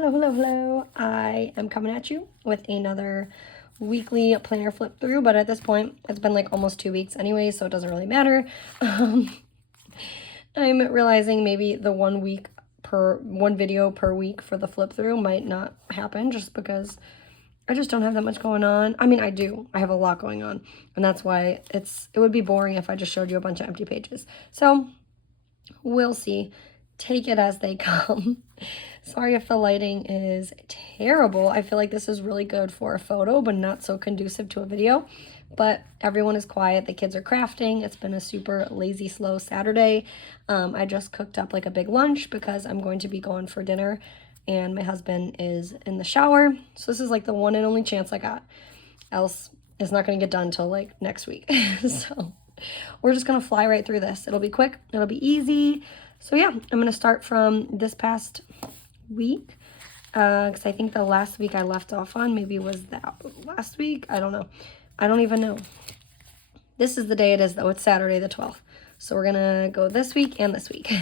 Hello. I am coming at you with another weekly planner flip through, but at this point, it's been like almost 2 weeks anyway, so it doesn't really matter. I'm realizing maybe the one video per week for the flip through might not happen just because I just don't have that much going on. I mean, I do. I have a lot going on, and that's why it would be boring if I just showed you a bunch of empty pages. So we'll see. Take it as they come. Sorry if the lighting is terrible. I feel like this is really good for a photo, but not so conducive to a video. But everyone is quiet. The kids are crafting. It's been a super lazy, slow Saturday. I just cooked up like a big lunch because I'm going to be going for dinner and my husband is in the shower. So this is like the one and only chance I got. Else it's not going to get done until like next week. So we're just going to fly right through this. It'll be quick. It'll be easy. So yeah, I'm going to start from this past week, because I think the last week I left off on maybe was that last week. I don't know. I don't even know. This is the day it is though. It's Saturday the 12th. So we're going to go this week and this week.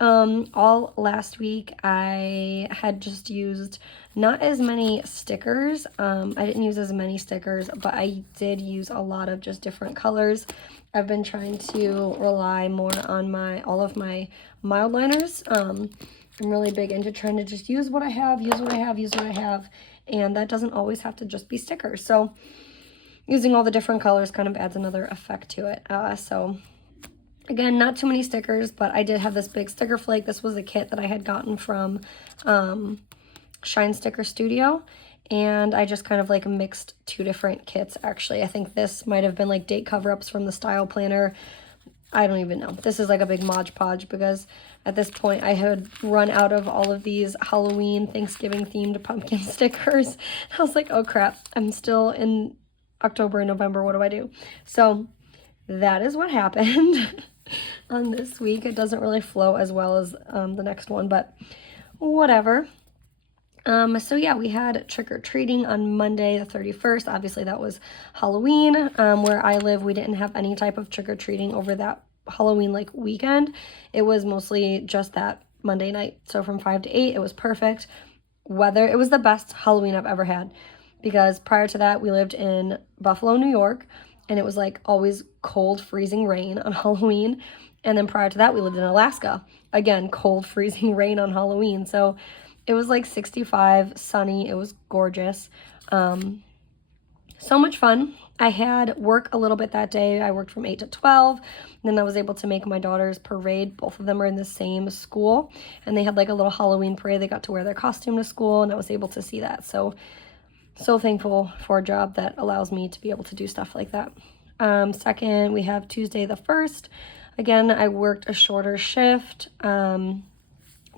All last week I had just used not as many stickers. I didn't use as many stickers, but I did use a lot of just different colors. I've been trying to rely more on all of my mild liners. I'm really big into trying to just use what I have, and that doesn't always have to just be stickers. So using all the different colors kind of adds another effect to it. So again, not too many stickers, but I did have this big sticker flake. This was a kit that I had gotten from Shine Sticker Studio, and I just kind of like mixed two different kits actually. I think this might have been like date cover-ups from the style planner. I don't even know. This is like a big Mod Podge because at this point I had run out of all of these Halloween, Thanksgiving themed pumpkin stickers. I was like, oh crap, I'm still in October and November. What do I do? So that is what happened on this week. It doesn't really flow as well as the next one, but whatever. So yeah, we had trick-or-treating on Monday the 31st. Obviously that was Halloween. Where I live, we didn't have any type of trick-or-treating over that Halloween like weekend. It was mostly just that Monday night. So from 5 to 8, it was perfect weather. It was the best Halloween I've ever had because prior to that, we lived in Buffalo, New York, and it was like always cold, freezing rain on Halloween. And then prior to that, we lived in Alaska. Again, cold, freezing rain on Halloween. So it was like 65, sunny. It was gorgeous. So much fun. I had work a little bit that day. I worked from 8 to 12. Then I was able to make my daughter's parade. Both of them are in the same school. And they had like a little Halloween parade. They got to wear their costume to school. And I was able to see that. So thankful for a job that allows me to be able to do stuff like that. Second, we have Tuesday the 1st. Again, I worked a shorter shift.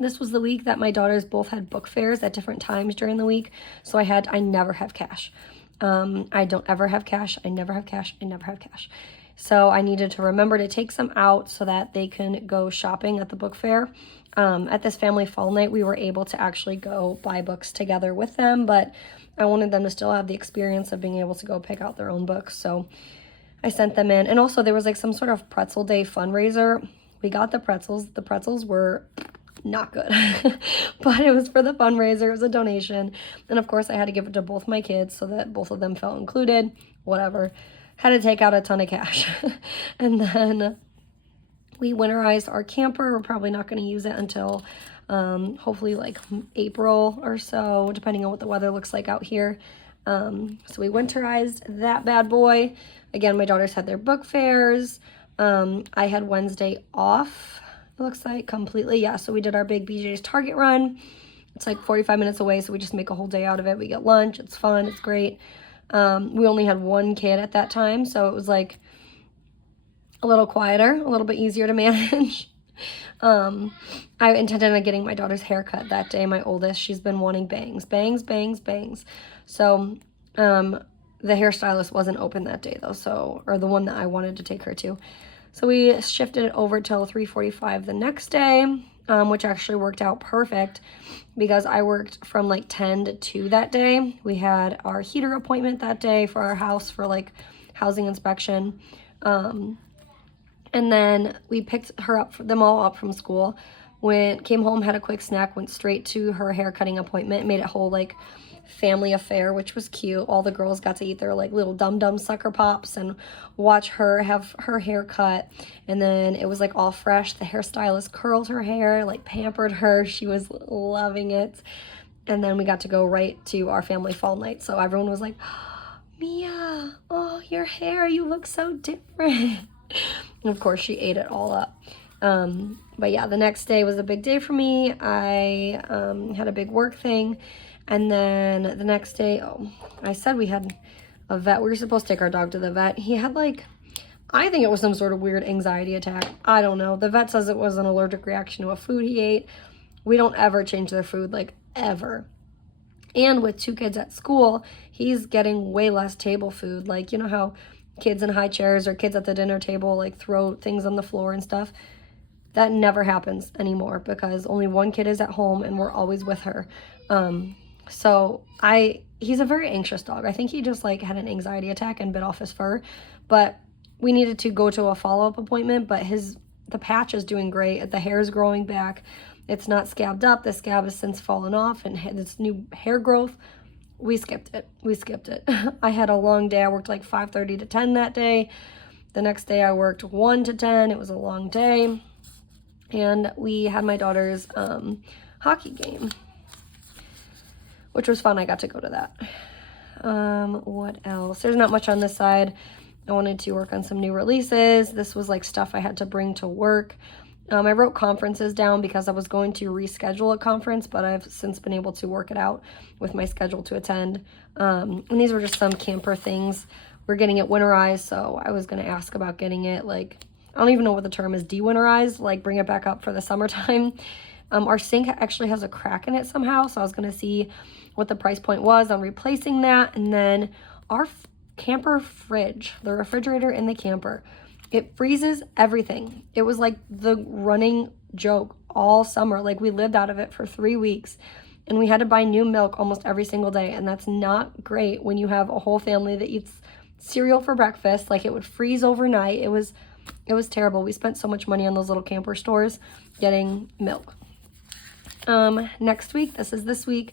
This was the week that my daughters both had book fairs at different times during the week. So I never have cash. I don't ever have cash. I never have cash. So I needed to remember to take some out so that they can go shopping at the book fair. At this family fall night, we were able to actually go buy books together with them, but I wanted them to still have the experience of being able to go pick out their own books. So I sent them in. And also there was like some sort of pretzel day fundraiser. We got the pretzels. The pretzels were not good, but it was for the fundraiser. It was a donation. And of course I had to give it to both my kids so that both of them felt included, whatever. Had to take out a ton of cash. And then we winterized our camper. We're probably not going to use it until hopefully like April or so, depending on what the weather looks like out here. So we winterized that bad boy. Again, my daughters had their book fairs. I had Wednesday off, it looks like, completely. Yeah, so we did our big BJ's Target run. It's like 45 minutes away, so we just make a whole day out of it. We get lunch. It's fun. It's great. We only had one kid at that time, so it was like a little quieter, a little bit easier to manage. I intended on getting my daughter's haircut that day. My oldest, she's been wanting bangs. So the hairstylist wasn't open that day though, or the one that I wanted to take her to. So we shifted it over till 3:45 the next day, which actually worked out perfect because I worked from like 10 to 2 that day. We had our heater appointment that day for our house for like housing inspection. And then we picked them all up from school. came home, had a quick snack, went straight to her hair cutting appointment, made it whole like family affair, which was cute. All the girls got to eat their like little dum-dum sucker pops and watch her have her hair cut. And then it was like all fresh. The hairstylist curled her hair, like pampered her. She was loving it. And then we got to go right to our family fall night. So everyone was like, Mia, oh, your hair, you look so different. And of course she ate it all up. But yeah, the next day was a big day for me. I had a big work thing. And then the next day, oh, I said we had a vet. We were supposed to take our dog to the vet. He had like, I think it was some sort of weird anxiety attack. I don't know. The vet says it was an allergic reaction to a food he ate. We don't ever change their food, like ever. And with 2 kids at school, he's getting way less table food. Like, you know how kids in high chairs or kids at the dinner table like throw things on the floor and stuff? That never happens anymore because only 1 kid is at home and we're always with her. So he's a very anxious dog. I think he just like had an anxiety attack and bit off his fur, but we needed to go to a follow-up appointment, but the patch is doing great. The hair is growing back. It's not scabbed up. The scab has since fallen off and this new hair growth. We skipped it. I had a long day. I worked like 5:30 to 10 that day. The next day I worked 1 to 10. It was a long day. And we had my daughter's hockey game, which was fun. I got to go to that. What else? There's not much on this side. I wanted to work on some new releases. This was like stuff I had to bring to work. I wrote conferences down because I was going to reschedule a conference, but I've since been able to work it out with my schedule to attend. And these were just some camper things. We're getting it winterized, so I was going to ask about getting it, like, I don't even know what the term is, de-winterized, like bring it back up for the summertime. Our sink actually has a crack in it somehow, so I was going to see what the price point was on replacing that. And then our camper fridge, the refrigerator in the camper, it freezes everything. It was like the running joke all summer. Like we lived out of it for 3 weeks and we had to buy new milk almost every single day. And that's not great when you have a whole family that eats cereal for breakfast. Like it would freeze overnight. It was terrible. We spent so much money on those little camper stores getting milk. Next week, this week,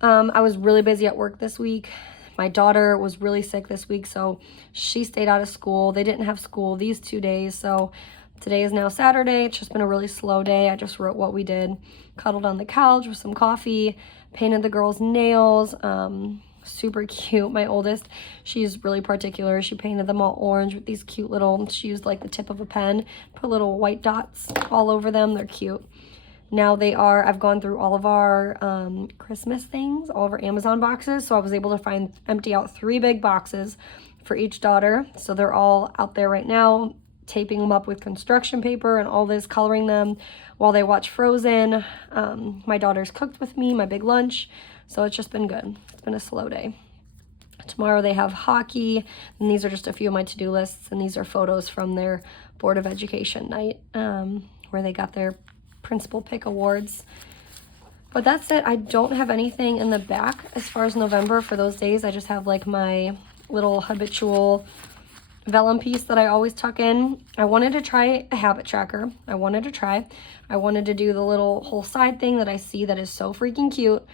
I was really busy at work this week. My daughter was really sick this week, so she stayed out of school. They didn't have school these 2 days, so today is now Saturday. It's just been a really slow day. I just wrote what we did, cuddled on the couch with some coffee, painted the girls' nails. Super cute. My oldest, she's really particular. She painted them all orange with these cute little, she used like the tip of a pen, put little white dots all over them. They're cute. Now I've gone through all of our Christmas things, all of our Amazon boxes. So I was able to empty out 3 big boxes for each daughter. So they're all out there right now, taping them up with construction paper and all this, coloring them while they watch Frozen. My daughter's cooked with me, my big lunch. So it's just been good. It's been a slow day. Tomorrow they have hockey, and these are just a few of my to-do lists, and these are photos from their Board of Education night where they got their principal pick awards. But that's it. I don't have anything in the back as far as November for those days. I just have like my little habitual vellum piece that I always tuck in. I wanted to try a habit tracker. I wanted to do the little whole side thing that I see that is so freaking cute,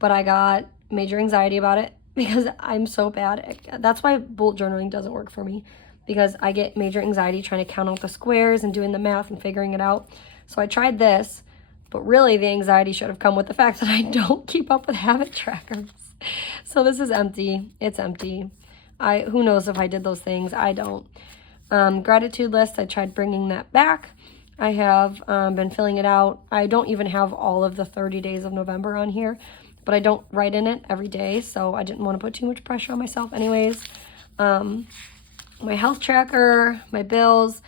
but I got major anxiety about it because I'm so bad. That's why bullet journaling doesn't work for me, because I get major anxiety trying to count out the squares and doing the math and figuring it out. So I tried this, but really the anxiety should have come with the fact that I don't keep up with habit trackers. So this is empty. It's empty. Who knows if I did those things? I don't. Gratitude list, I tried bringing that back. I have been filling it out. I don't even have all of the 30 days of November on here, but I don't write in it every day, so I didn't want to put too much pressure on myself anyways. My health tracker, my bills.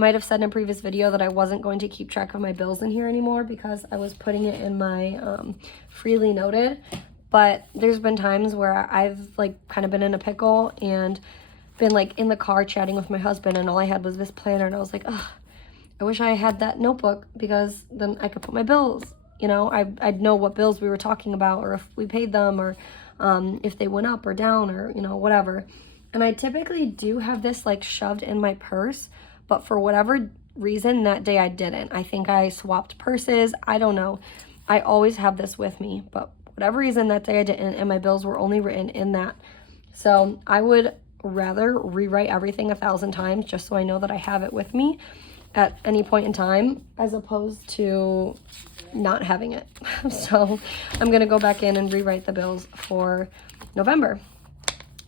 Might have said in a previous video that I wasn't going to keep track of my bills in here anymore because I was putting it in my freely noted. But there's been times where I've like kind of been in a pickle and been like in the car chatting with my husband, and all I had was this planner, and I was like, ugh, I wish I had that notebook because then I could put my bills, you know, I'd know what bills we were talking about, or if we paid them, or if they went up or down, or, you know, whatever. And I typically do have this like shoved in my purse, but for whatever reason that day I didn't. I think I swapped purses. I don't know. I always have this with me, but whatever reason that day I didn't, and my bills were only written in that. So I would rather rewrite everything 1,000 times just so I know that I have it with me at any point in time, as opposed to not having it. So I'm gonna go back in and rewrite the bills for November.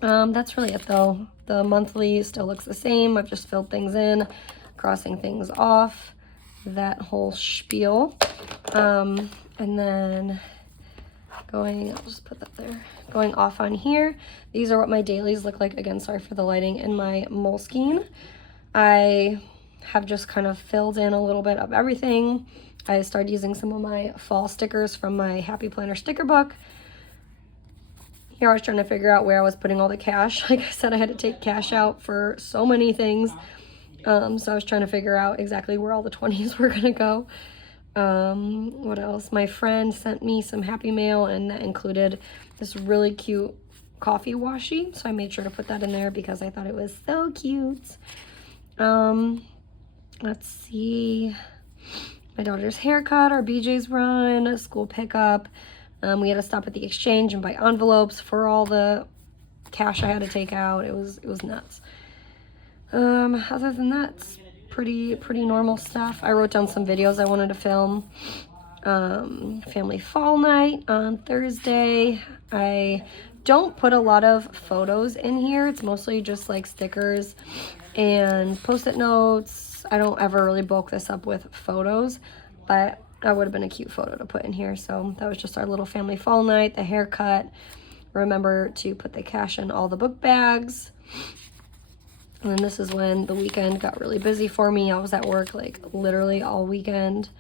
That's really it though. The monthly still looks the same. I've just filled things in, crossing things off, that whole spiel. And then I'll just put that there. Going off on here, these are what my dailies look like. Again, sorry for the lighting, in my Moleskine. I have just kind of filled in a little bit of everything. I started using some of my fall stickers from my Happy Planner sticker book. Here I was trying to figure out where I was putting all the cash. Like I said, I had to take cash out for so many things. So I was trying to figure out exactly where all the 20s were gonna go. What else? My friend sent me some Happy Mail, and that included this really cute coffee washi. So I made sure to put that in there because I thought it was so cute. Let's see. My daughter's haircut, our BJ's run, school pickup. We had to stop at the exchange and buy envelopes for all the cash I had to take out. It was nuts. Other than that, it's pretty normal stuff. I wrote down some videos I wanted to film. Family fall night on Thursday. I don't put a lot of photos in here. It's mostly just like stickers and post-it notes. I don't ever really bulk this up with photos, but that would have been a cute photo to put in here. So that was just our little family fall night, the haircut. Remember to put the cash in all the book bags. And then this is when the weekend got really busy for me. I was at work like literally all weekend.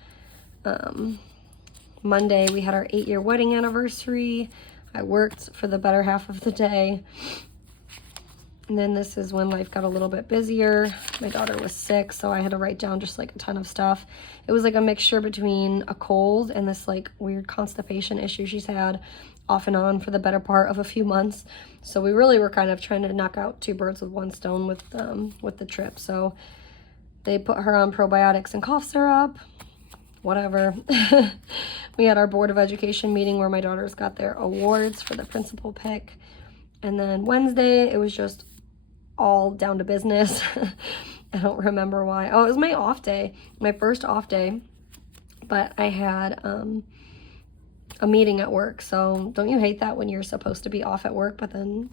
Monday we had our 8-year wedding anniversary. I worked for the better half of the day. And then this is when life got a little bit busier. My daughter was sick, so I had to write down just like a ton of stuff. It was like a mixture between a cold and this like weird constipation issue she's had off and on for the better part of a few months. So we really were kind of trying to knock out 2 birds with 1 stone with the trip. So they put her on probiotics and cough syrup, whatever. We had our Board of Education meeting where my daughters got their awards for the principal pick. And then Wednesday, it was just all down to business. I don't remember why. Oh, it was my off day, my first off day, but I had a meeting at work. So don't you hate that when you're supposed to be off at work, but then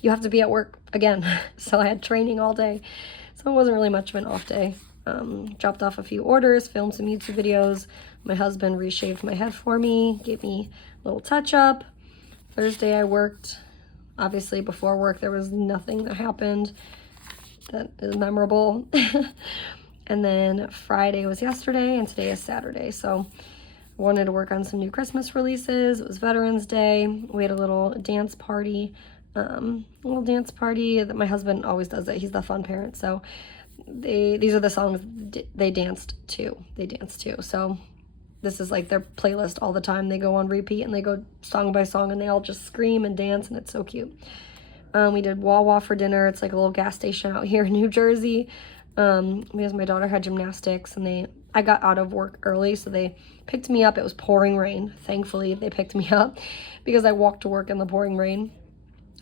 you have to be at work again. So I had training all day. So it wasn't really much of an off day. Dropped off a few orders, filmed some YouTube videos. My husband reshaved my head for me, gave me a little touch up. Thursday I worked. Obviously before work there was nothing that happened that is memorable. And then Friday was yesterday and today is Saturday. So I wanted to work on some new Christmas releases. It was Veterans Day. We had a little dance party. That my husband always does it. He's the fun parent. So these are the songs they danced to. So this is like their playlist all the time. They go on repeat and they go song by song and they all just scream and dance, and it's so cute. We did Wawa for dinner. It's like a little gas station out here in New Jersey. Because my daughter had gymnastics and I got out of work early, so they picked me up. It was pouring rain. Thankfully, they picked me up because I walked to work in the pouring rain.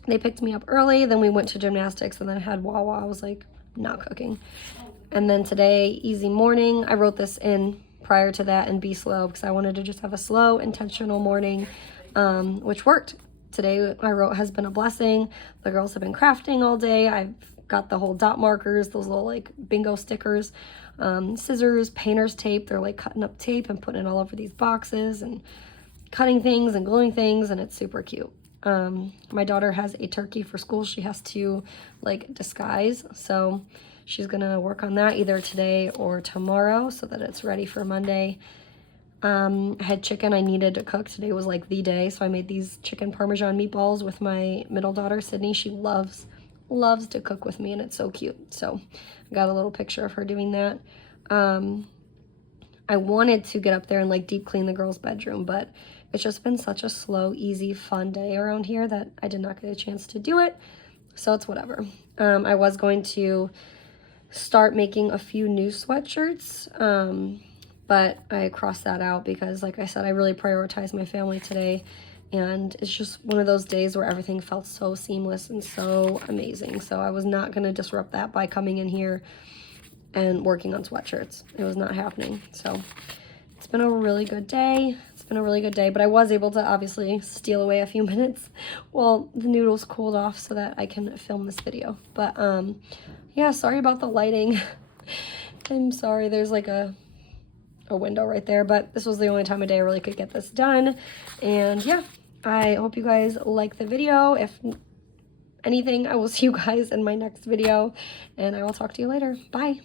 They picked me up early, then we went to gymnastics and then had Wawa. I was like, not cooking. And then today, easy morning. I wrote this in prior to that and be slow because I wanted to just have a slow, intentional morning, which worked. Today I wrote has been a blessing. The girls have been crafting all day. I've got the whole dot markers, those little like bingo stickers, scissors, painter's tape. They're like cutting up tape and putting it all over these boxes and cutting things and gluing things, and it's super cute. My daughter has a turkey for school she has to like disguise, so she's gonna work on that either today or tomorrow so that it's ready for Monday. I had chicken I needed to cook. Today was like the day, so I made these chicken Parmesan meatballs with my middle daughter, Sydney. She loves to cook with me, and it's so cute. So I got a little picture of her doing that. I wanted to get up there and like deep clean the girls' bedroom, but it's just been such a slow, easy, fun day around here that I did not get a chance to do it. So it's whatever. I was going to start making a few new sweatshirts. But I crossed that out because, like I said, I really prioritized my family today. And it's just one of those days where everything felt so seamless and so amazing. So I was not going to disrupt that by coming in here and working on sweatshirts. It was not happening. So it's been a really good day. It's been a really good day, but I was able to obviously steal away a few minutes while the noodles cooled off so that I can film this video. But yeah, sorry about the lighting. I'm sorry, there's like a window right there, but this was the only time of day I really could get this done. And yeah, I hope you guys like the video. If anything, I will see you guys in my next video, and I will talk to you later. Bye.